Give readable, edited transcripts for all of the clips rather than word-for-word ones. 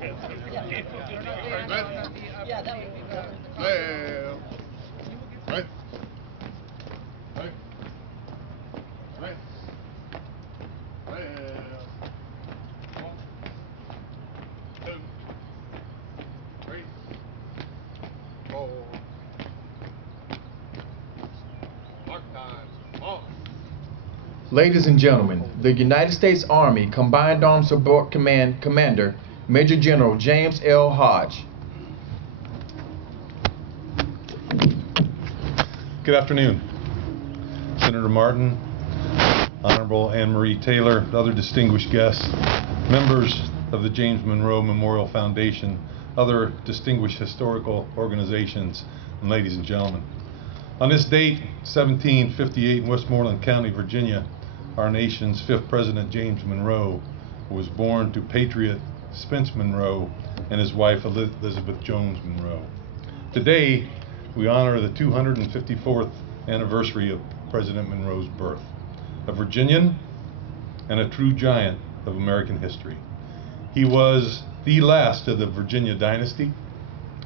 Yeah, that would be good. Right. Right. Right. Right. 1, 2, 3, 4. Mark time. Off. Ladies and gentlemen, the United States Army Combined Arms Support Command Commander, Major General James L. Hodge. Good afternoon, Senator Martin, Honorable Anne Marie Taylor, other distinguished guests, members of the James Monroe Memorial Foundation, other distinguished historical organizations, and ladies and gentlemen. On this date, 1758, in Westmoreland County, Virginia, our nation's 5th President, James Monroe, was born to patriot Spence Monroe and his wife Elizabeth Jones Monroe. Today, we honor the 254th anniversary of President Monroe's birth, a Virginian and a true giant of American history. He was the last of the Virginia dynasty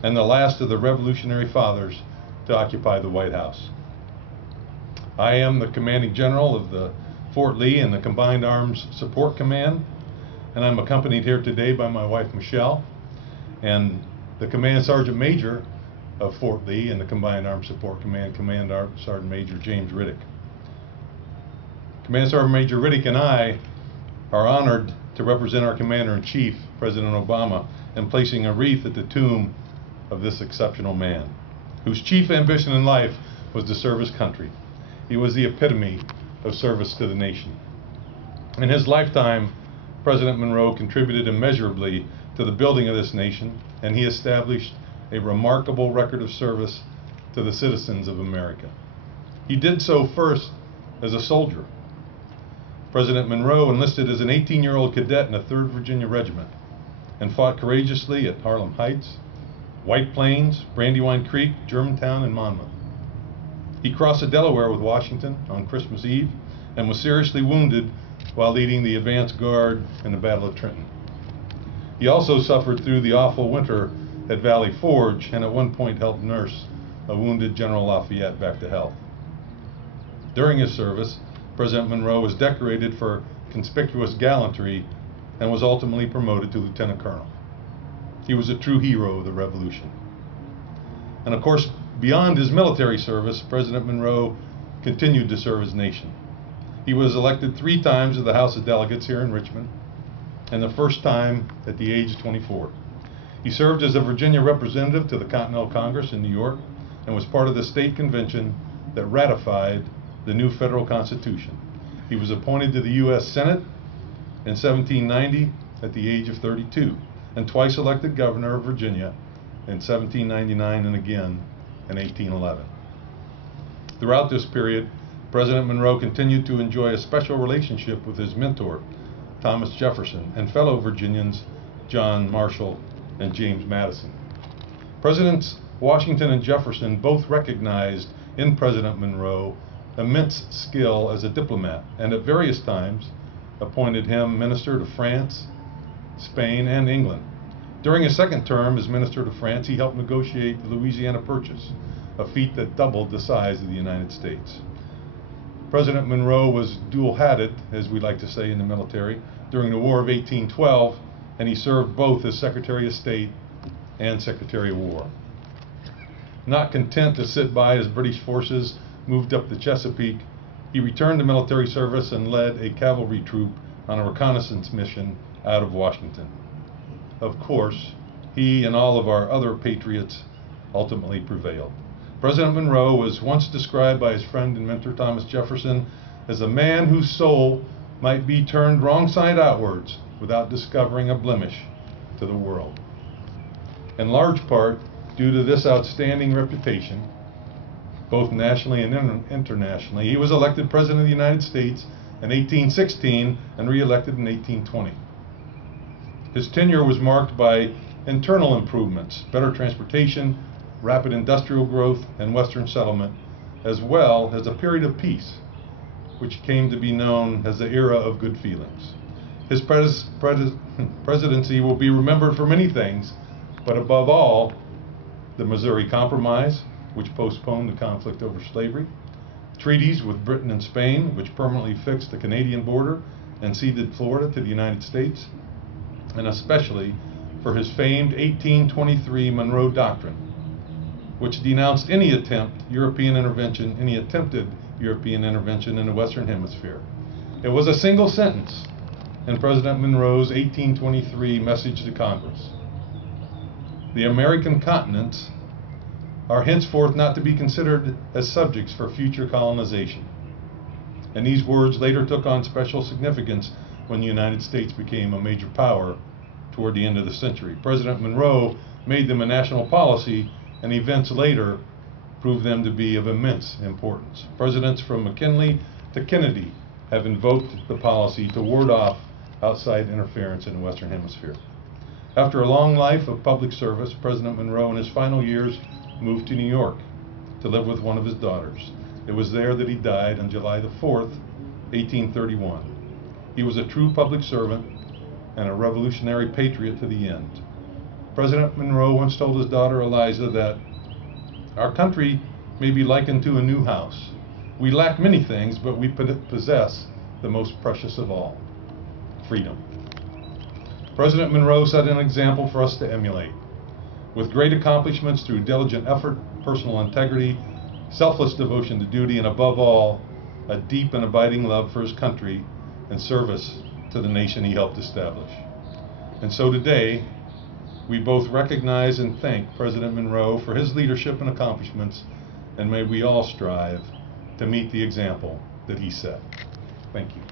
and the last of the Revolutionary Fathers to occupy the White House. I am the commanding general of the Fort Lee and the Combined Arms Support Command, and I'm accompanied here today by my wife Michelle and the Command Sergeant Major of Fort Lee and the Combined Arms Support Command, Command Sergeant Major James Riddick. Command Sergeant Major Riddick and I are honored to represent our Commander-in-Chief, President Obama, in placing a wreath at the tomb of this exceptional man, whose chief ambition in life was to serve his country. He was the epitome of service to the nation. In his lifetime, President Monroe contributed immeasurably to the building of this nation, and he established a remarkable record of service to the citizens of America. He did so first as a soldier. President Monroe enlisted as an 18-year-old cadet in the 3rd Virginia Regiment and fought courageously at Harlem Heights, White Plains, Brandywine Creek, Germantown, and Monmouth. He crossed the Delaware with Washington on Christmas Eve and was seriously wounded while leading the advance guard in the Battle of Trenton. He also suffered through the awful winter at Valley Forge and at one point helped nurse a wounded General Lafayette back to health. During his service, President Monroe was decorated for conspicuous gallantry and was ultimately promoted to Lieutenant Colonel. He was a true hero of the Revolution. And of course, beyond his military service, President Monroe continued to serve his nation. He was elected 3 times to the House of Delegates here in Richmond, and the first time at the age of 24. He served as a Virginia representative to the Continental Congress in New York and was part of the state convention that ratified the new federal constitution. He was appointed to the U.S. Senate in 1790 at the age of 32 and twice elected governor of Virginia in 1799 and again in 1811. Throughout this period, President Monroe continued to enjoy a special relationship with his mentor, Thomas Jefferson, and fellow Virginians John Marshall and James Madison. Presidents Washington and Jefferson both recognized in President Monroe immense skill as a diplomat and at various times appointed him Minister to France, Spain, and England. During his second term as Minister to France, he helped negotiate the Louisiana Purchase, a feat that doubled the size of the United States. President Monroe was dual-hatted, as we like to say in the military, during the War of 1812, and he served both as Secretary of State and Secretary of War. Not content to sit by as British forces moved up the Chesapeake, he returned to military service and led a cavalry troop on a reconnaissance mission out of Washington. Of course, he and all of our other patriots ultimately prevailed. President Monroe was once described by his friend and mentor Thomas Jefferson as a man whose soul might be turned wrong side outwards without discovering a blemish to the world. In large part, due to this outstanding reputation, both nationally and internationally, he was elected President of the United States in 1816 and re-elected in 1820. His tenure was marked by internal improvements, better transportation, rapid industrial growth, and Western settlement, as well as a period of peace, which came to be known as the era of good feelings. His presidency will be remembered for many things, but above all, the Missouri Compromise, which postponed the conflict over slavery, treaties with Britain and Spain, which permanently fixed the Canadian border and ceded Florida to the United States, and especially for his famed 1823 Monroe Doctrine, which denounced any attempted European intervention in the Western Hemisphere. It was a single sentence in President Monroe's 1823 message to Congress. The American continents are henceforth not to be considered as subjects for future colonization. And these words later took on special significance when the United States became a major power toward the end of the century. President Monroe made them a national policy, and events later proved them to be of immense importance. Presidents from McKinley to Kennedy have invoked the policy to ward off outside interference in the Western Hemisphere. After a long life of public service, President Monroe in his final years moved to New York to live with one of his daughters. It was there that he died on July the 4th, 1831. He was a true public servant and a revolutionary patriot to the end. President Monroe once told his daughter Eliza that our country may be likened to a new house. We lack many things, but we possess the most precious of all, freedom. President Monroe set an example for us to emulate. With great accomplishments through diligent effort, personal integrity, selfless devotion to duty, and above all, a deep and abiding love for his country and service to the nation he helped establish. And so today, we both recognize and thank President Monroe for his leadership and accomplishments, and may we all strive to meet the example that he set. Thank you.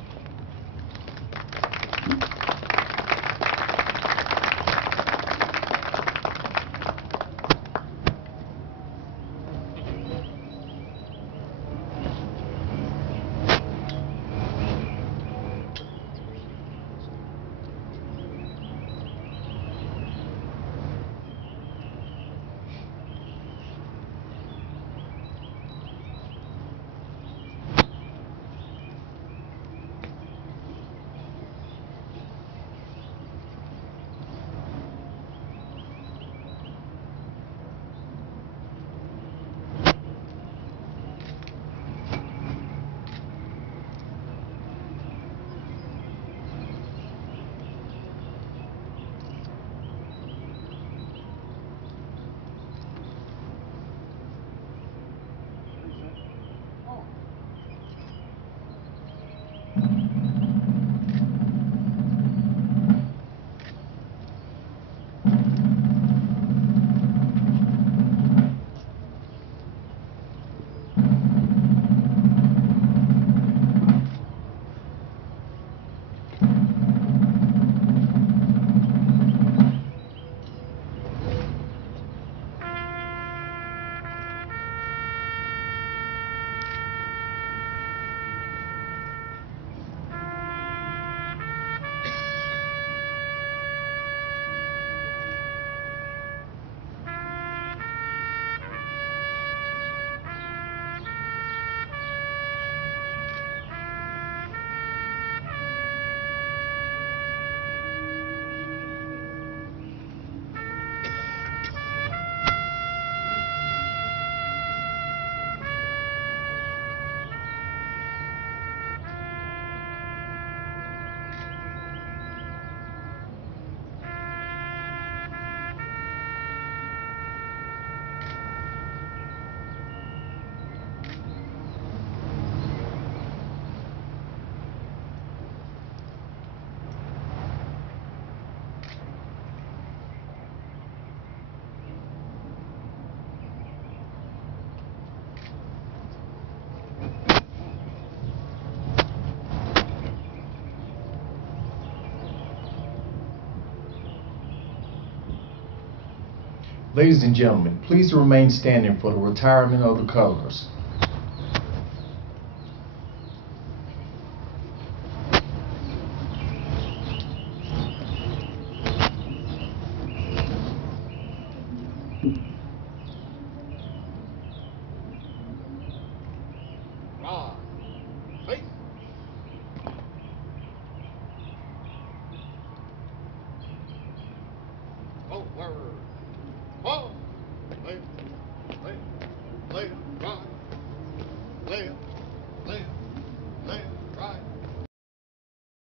Ladies and gentlemen, please remain standing for the retirement of the colors.